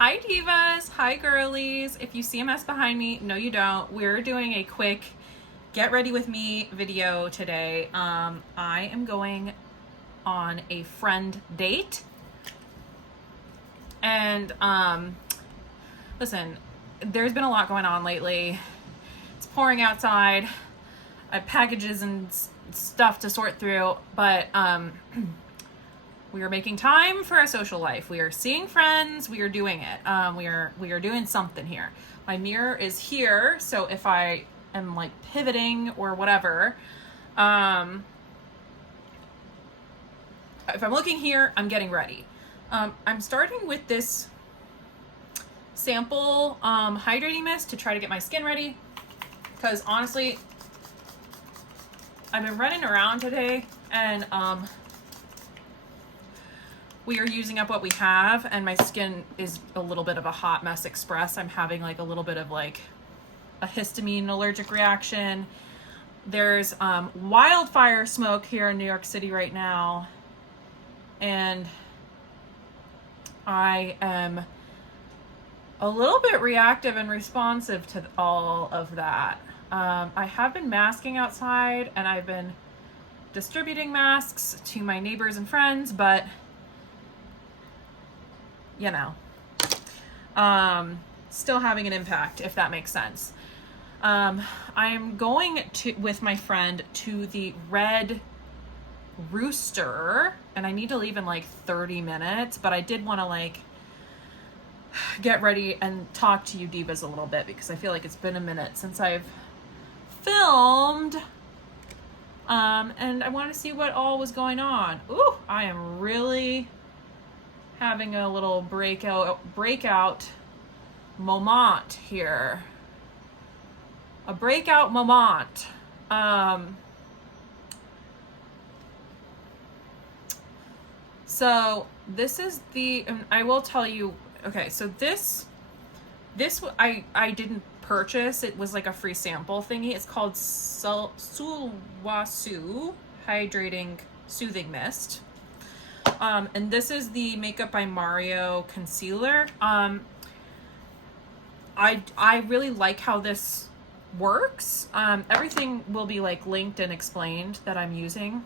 Hi divas, hi girlies. If you see a mess behind me, no you don't. We're doing a quick get ready with me video today. I am going on a friend date. And listen, there's been a lot going on lately. It's pouring outside. I have packages and stuff to sort through, but we are making time for a social life. We are seeing friends. We are doing it. We are doing something here. My mirror is here, so if I am like pivoting or whatever, if I'm looking here, I'm getting ready. I'm starting with this sample hydrating mist to try to get my skin ready, because honestly, I've been running around today and we are using up what we have, and my skin is a little bit of a hot mess express. I'm having like a little bit of like a histamine allergic reaction. There's wildfire smoke here in New York City right now, and I am a little bit reactive and responsive to all of that. I have been masking outside and I've been distributing masks to my neighbors and friends, but you know, still having an impact, if that makes sense. I'm going with my friend to the Red Rooster, and I need to leave in like 30 minutes, but I did want to like get ready and talk to you divas a little bit, because I feel like it's been a minute since I've filmed, and I want to see what all was going on. Ooh, I am really having a little breakout moment here. A breakout moment. So this is the, and I will tell you, okay, so this I didn't purchase. It was like a free sample thingy. It's called Sulwasu Hydrating Soothing Mist. And this is the Makeup by Mario concealer. I really like how this works. Everything will be like linked and explained that I'm using.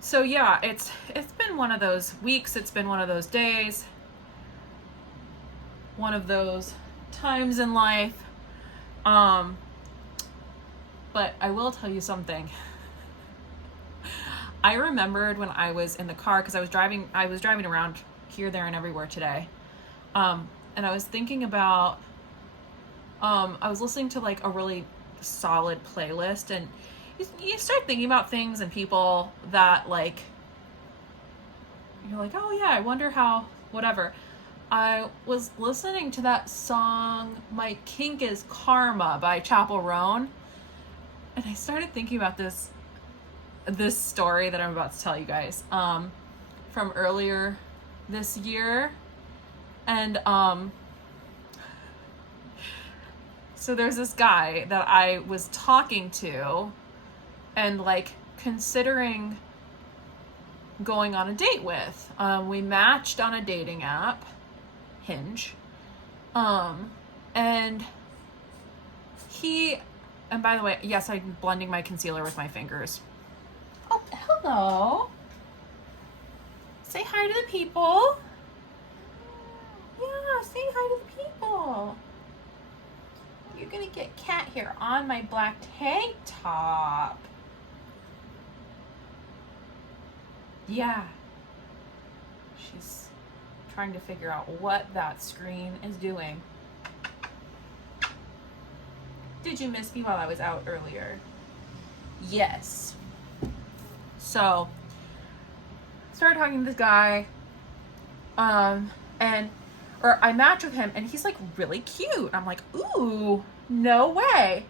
So yeah, it's been one of those weeks. It's been one of those days. One of those times in life. But I will tell you something. I remembered when I was in the car, because I was driving around here, there, and everywhere today. And I was thinking about, I was listening to like a really solid playlist, and you start thinking about things and people that like, you're like, oh yeah, I wonder how, whatever. I was listening to that song, My Kink is Karma by Chappell Roan, and I started thinking about this story that I'm about to tell you guys, from earlier this year. And so there's this guy that I was talking to and like considering going on a date with. We matched on a dating app, Hinge. And by the way, yes, I'm blending my concealer with my fingers. Oh, hello. Say hi to the people. Yeah, say hi to the people. You're gonna get cat hair on my black tank top. Yeah. She's trying to figure out what that screen is doing. Did you miss me while I was out earlier? Yes. So, started talking to this guy, or I matched with him, and he's like really cute. I'm like, ooh, no way.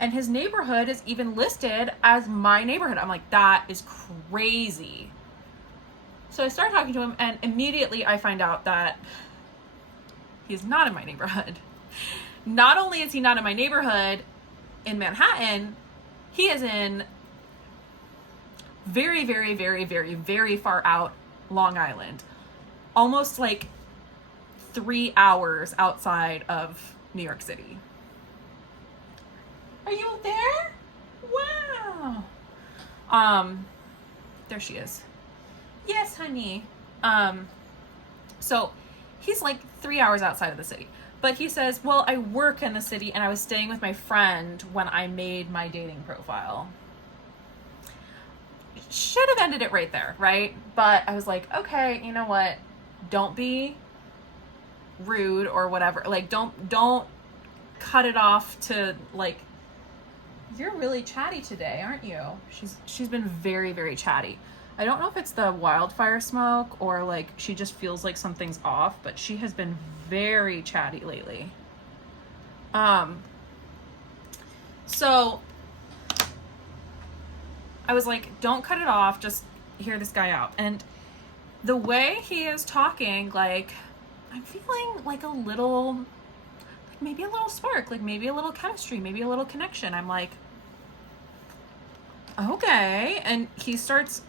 And his neighborhood is even listed as my neighborhood. I'm like, that is crazy. So I started talking to him, and immediately I find out that he's not in my neighborhood. Not only is he not in my neighborhood in Manhattan, he is in very, very, very, very, very far out Long Island. Almost like 3 hours outside of New York City. Are you there? Wow. There she is. Yes, honey. So he's like 3 hours outside of the city. But he says, well, I work in the city and I was staying with my friend when I made my dating profile. Should have ended it right there, right? But I was like, okay, you know what? Don't be rude or whatever. Like, don't cut it off to like, you're really chatty today, aren't you? She's been very, very chatty. I don't know if it's the wildfire smoke or like she just feels like something's off, but she has been very chatty lately. So I was like, don't cut it off, just hear this guy out. And the way he is talking, like, I'm feeling like a little, like maybe a little spark, like maybe a little chemistry, maybe a little connection. I'm like, okay. And he starts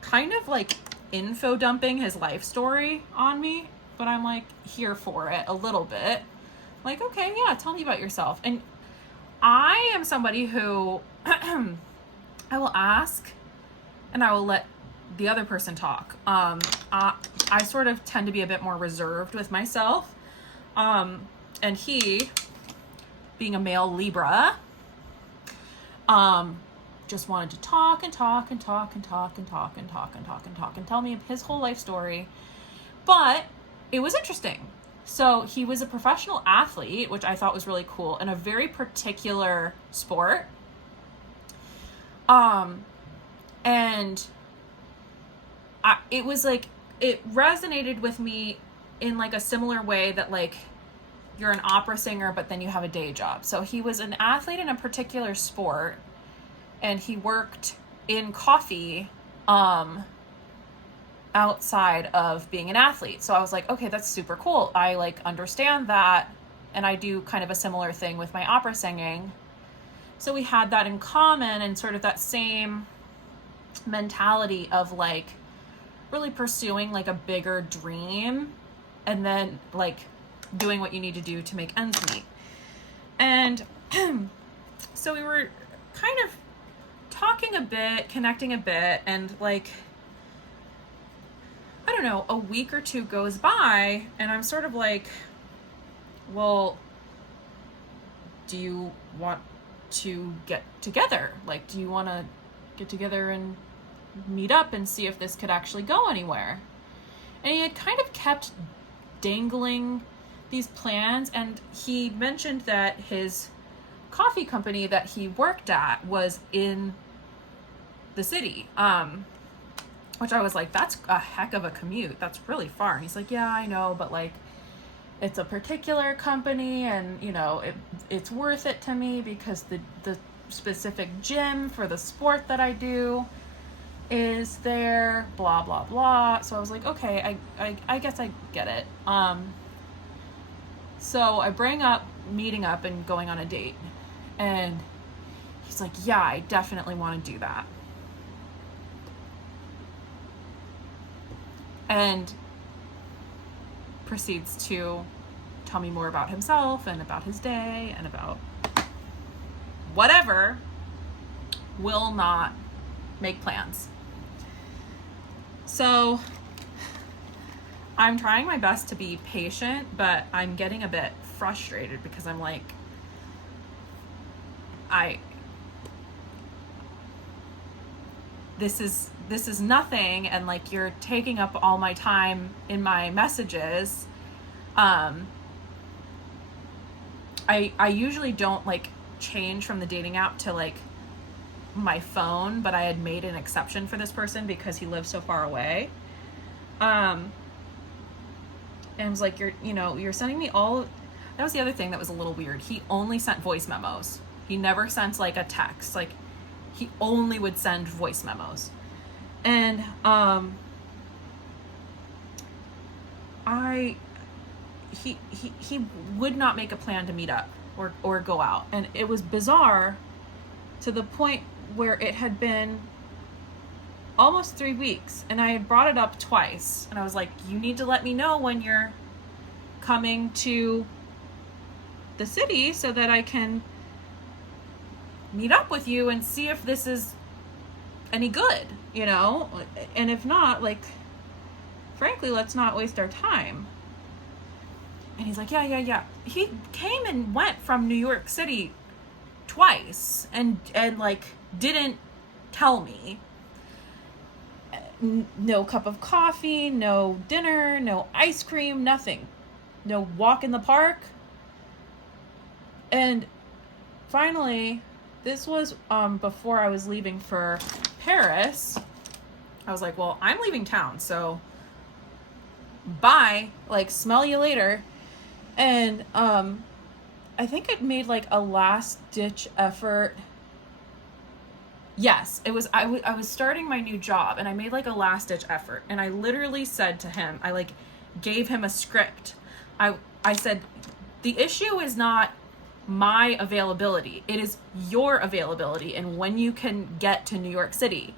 kind of like info dumping his life story on me, but I'm like here for it a little bit. Like, okay, yeah, tell me about yourself. And I am somebody who I will ask and I will let the other person talk. I sort of tend to be a bit more reserved with myself. And he, being a male Libra, just wanted to talk and talk and talk and talk and talk and talk and talk and talk and tell me his whole life story. But it was interesting. So he was a professional athlete, which I thought was really cool, in a very particular sport. And it was like, it resonated with me in like a similar way that like you're an opera singer, but then you have a day job. So he was an athlete in a particular sport and he worked in coffee, outside of being an athlete. So I was like, okay, that's super cool. I like understand that. And I do kind of a similar thing with my opera singing. So we had that in common and sort of that same mentality of like really pursuing like a bigger dream and then like doing what you need to do to make ends meet. And so we were kind of talking a bit, connecting a bit, and like, I don't know, a week or two goes by and I'm sort of like, well, do you want to get together? Like, do you want to get together and meet up and see if this could actually go anywhere? And he had kind of kept dangling these plans, and he mentioned that his coffee company that he worked at was in the city, which I was like, that's a heck of a commute. That's really far. And he's like, yeah, I know, but like, it's a particular company and, you know, it's worth it to me because the specific gym for the sport that I do is there, blah, blah, blah. So I was like, okay, I guess I get it. So I bring up meeting up and going on a date, and he's like, yeah, I definitely want to do that. And proceeds to tell me more about himself and about his day and about whatever, will not make plans. So I'm trying my best to be patient, but I'm getting a bit frustrated because I'm like, this is nothing, and like you're taking up all my time in my messages. I usually don't like change from the dating app to like my phone, but I had made an exception for this person because he lives so far away. And I was like, you're sending me all. That was the other thing that was a little weird. He only sent voice memos. He never sent like a text. Like, he only would send voice memos. And he would not make a plan to meet up or go out. And it was bizarre to the point where it had been almost 3 weeks and I had brought it up twice, and I was like, you need to let me know when you're coming to the city so that I can meet up with you and see if this is any good, you know? And if not, like, frankly, let's not waste our time. And he's like, yeah. He came and went from New York City twice and like didn't tell me. No cup of coffee, no dinner, no ice cream, nothing. No walk in the park. And finally, this was before I was leaving for Paris. I was like, well, I'm leaving town, so bye, like, smell you later. And I think it made like a last ditch effort. Yes, it was, I was starting my new job and I made like a last ditch effort, and I literally said to him, I like gave him a script. I said, the issue is not my availability, it is your availability and when you can get to New York City.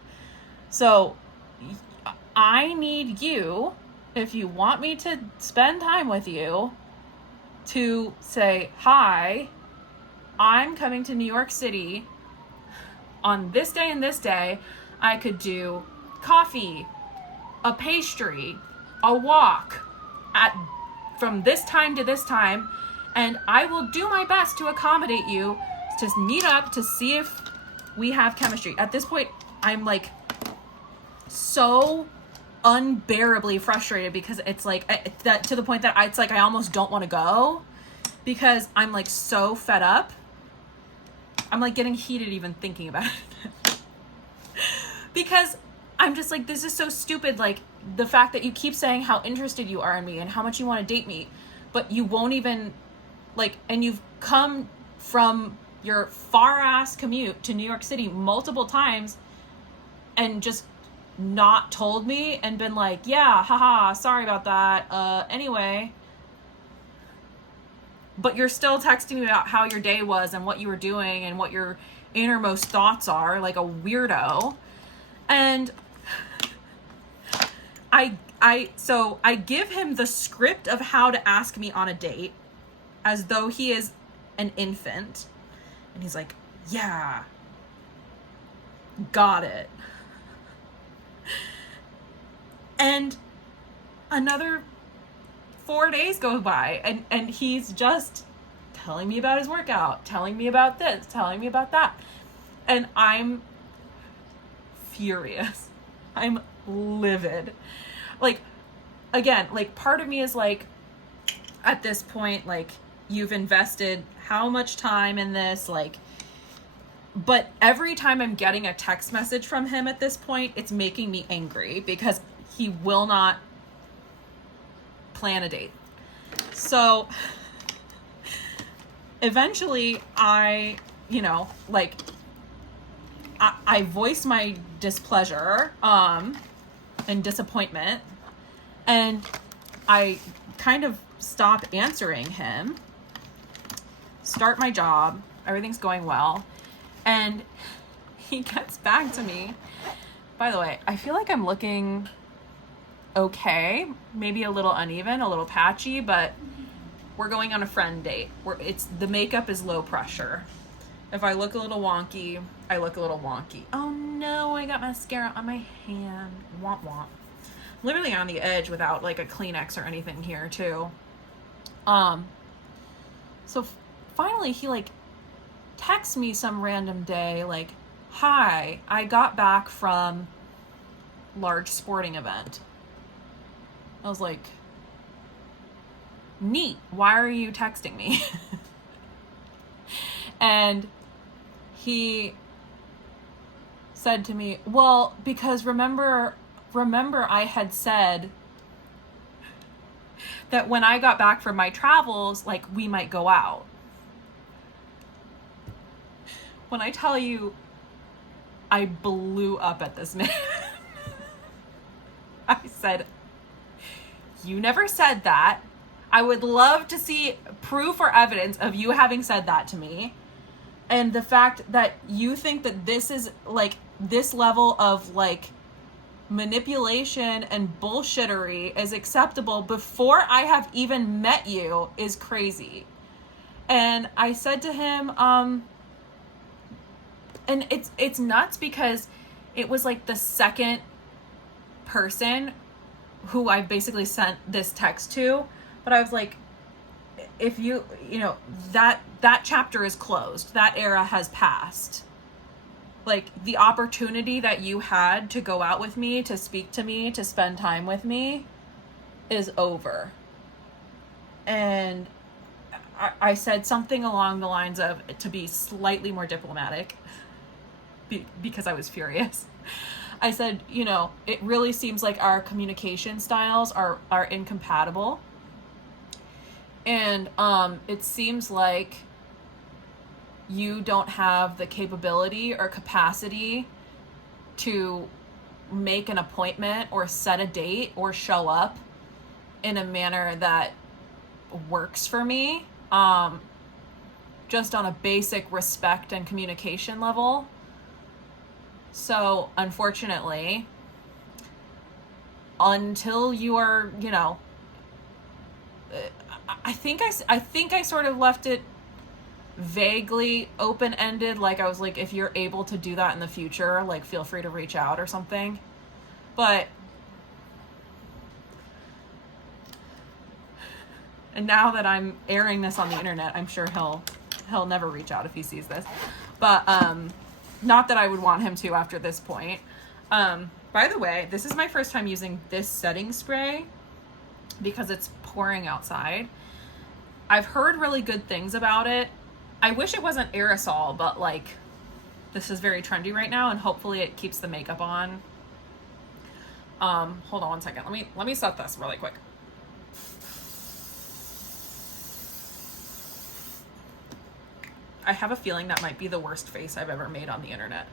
So I need you, if you want me to spend time with you, to say, hi, I'm coming to New York City on this day and this day. I could do coffee, a pastry, a walk from this time to this time, and I will do my best to accommodate you to meet up to see if we have chemistry. At this point, I'm like so unbearably frustrated because it's like that, to the point that it's like I almost don't want to go because I'm like so fed up. I'm like getting heated even thinking about it. Because I'm just like, this is so stupid. Like, the fact that you keep saying how interested you are in me and how much you want to date me, but you won't even like, and you've come from your far ass commute to New York City multiple times and just not told me and been like, yeah, haha, sorry about that. Anyway, but you're still texting me about how your day was and what you were doing and what your innermost thoughts are, like a weirdo. And so I give him the script of how to ask me on a date as though he is an infant. And he's like, yeah, got it. And another 4 days go by and he's just telling me about his workout, telling me about this, telling me about that. And I'm furious. I'm livid. Like, again, like, part of me is like, at this point, like, you've invested how much time in this, like, but every time I'm getting a text message from him at this point, it's making me angry because he will not plan a date. So eventually I voice my displeasure and disappointment, and I kind of stop answering him, start my job, everything's going well, and he gets back to me. By the way, I feel like I'm looking okay, maybe a little uneven, a little patchy, but we're going on a friend date. The makeup is low pressure. If I look a little wonky, I look a little wonky. Oh no, I got mascara on my hand. Womp womp. Literally on the edge without like a Kleenex or anything here too. So finally he like texts me some random day like, hi, I got back from large sporting event. I was like, neat. Why are you texting me? And he said to me, well, because remember I had said that when I got back from my travels, like, we might go out. When I tell you, I blew up at this man. I said, you never said that. I would love to see proof or evidence of you having said that to me. And the fact that you think that this is like this level of like manipulation and bullshittery is acceptable before I have even met you is crazy. And I said to him, and it's nuts because it was like the second person who I basically sent this text to, but I was like, if you know, that chapter is closed. That era has passed. Like, the opportunity that you had to go out with me, to speak to me, to spend time with me is over. And I said something along the lines of, to be slightly more diplomatic, because I was furious. I said, you know, it really seems like our communication styles are incompatible. And it seems like you don't have the capability or capacity to make an appointment or set a date or show up in a manner that works for me, just on a basic respect and communication level. So unfortunately, until you are, you know, I think I sort of left it vaguely open-ended. Like, I was like, if you're able to do that in the future, like, feel free to reach out or something. But, and now that I'm airing this on the internet, I'm sure he'll never reach out if he sees this. But, not that I would want him to after this point. By the way, this is my first time using this setting spray because it's pouring outside. I've heard really good things about it. I wish it wasn't aerosol, but like, this is very trendy right now, and hopefully it keeps the makeup on. Hold on one second. Let me set this really quick. I have a feeling that might be the worst face I've ever made on the internet.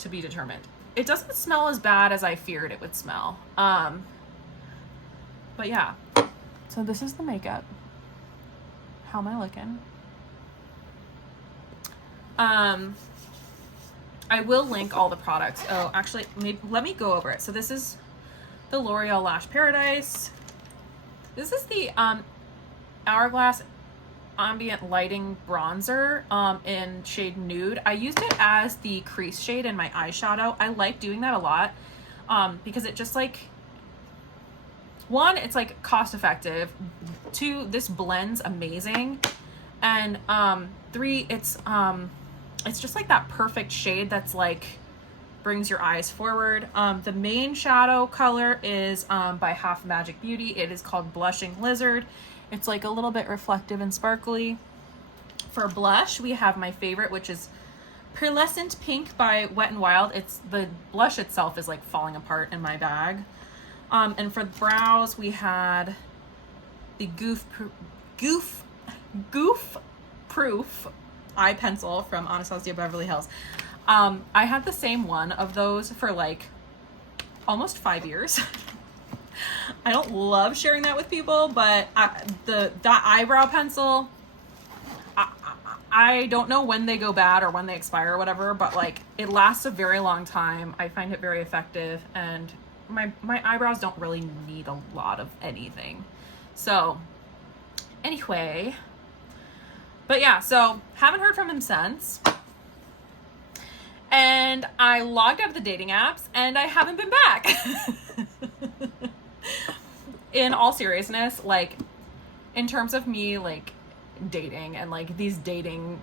To be determined. It doesn't smell as bad as I feared it would smell. But yeah. So this is the makeup. How am I looking? I will link all the products. Oh, actually, let me go over it. So this is the L'Oreal Lash Paradise. This is the Hourglass Ambient Lighting Bronzer in shade Nude. I used it as the crease shade in my eyeshadow. I like doing that a lot because it just like, one, it's like cost effective. Two, this blends amazing. And three, it's just like that perfect shade that's like brings your eyes forward. The main shadow color is by Half Magic Beauty. It is called Blushing Lizard. It's like a little bit reflective and sparkly. For blush, we have my favorite, which is Pearlescent Pink by Wet n Wild. It's the blush itself is like falling apart in my bag. And for brows, we had the Goof Proof eye pencil from Anastasia Beverly Hills. I had the same one of those for like almost 5 years. I don't love sharing that with people, but that eyebrow pencil, I don't know when they go bad or when they expire or whatever, but like it lasts a very long time. I find it very effective, and my eyebrows don't really need a lot of anything. So anyway, but yeah, so haven't heard from him since. And I logged out of the dating apps and I haven't been back. In all seriousness, like in terms of me like dating and like these dating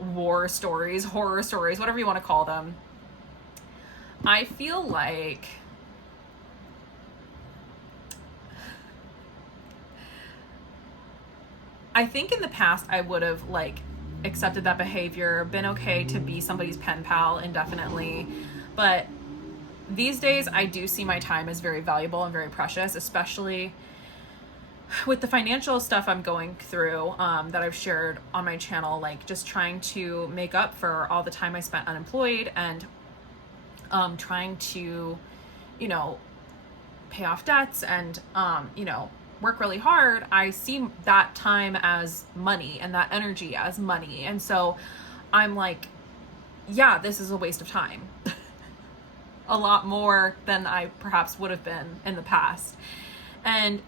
war stories, horror stories, whatever you want to call them, I feel like I think in the past I would have like accepted that behavior, been okay to be somebody's pen pal indefinitely, but these days I do see my time as very valuable and very precious, especially with the financial stuff I'm going through that I've shared on my channel, like just trying to make up for all the time I spent unemployed and trying to, you know, pay off debts and, you know, work really hard. I see that time as money and that energy as money. And so I'm like, yeah, this is a waste of time. a lot more than I perhaps would have been in the past. And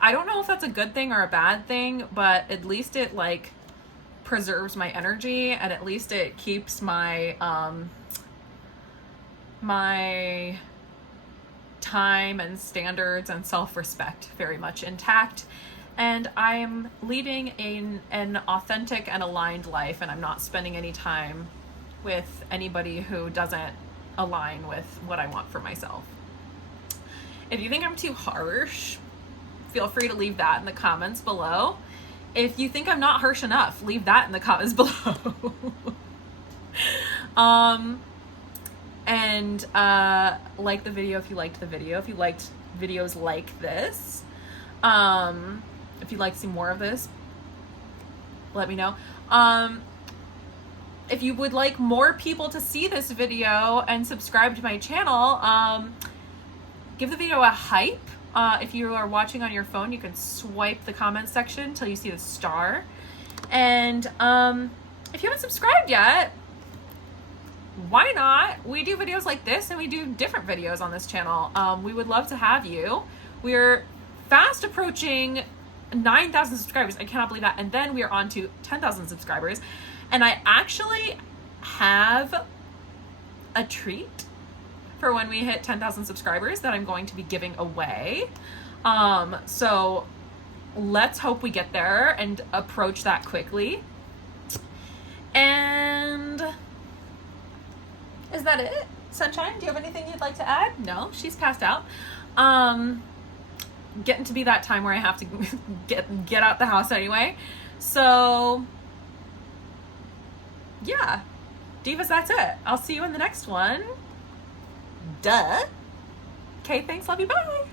I don't know if that's a good thing or a bad thing, but at least it like preserves my energy, and at least it keeps my my time and standards and self-respect very much intact. And I'm leading an authentic and aligned life, and I'm not spending any time with anybody who doesn't align with what I want for myself. If you think I'm too harsh, feel free to leave that in the comments below. If you think I'm not harsh enough, leave that in the comments below. Like the video if you liked the video, if you liked videos like this. If you'd like to see more of this, let me know. If you would like more people to see this video and subscribe to my channel, give the video a hype. If you are watching on your phone, you can swipe the comment section until you see the star. And if you haven't subscribed yet, why not? We do videos like this, and we do different videos on this channel. We would love to have you. We're fast approaching 9,000 subscribers. I cannot believe that. And then we are on to 10,000 subscribers. And I actually have a treat for when we hit 10,000 subscribers that I'm going to be giving away. So let's hope we get there and approach that quickly. And is that it? Sunshine, do you have anything you'd like to add? No, she's passed out. Getting to be that time where I have to get out the house anyway. So yeah, divas, that's it. I'll see you in the next one. Duh. Okay, thanks, love you, bye.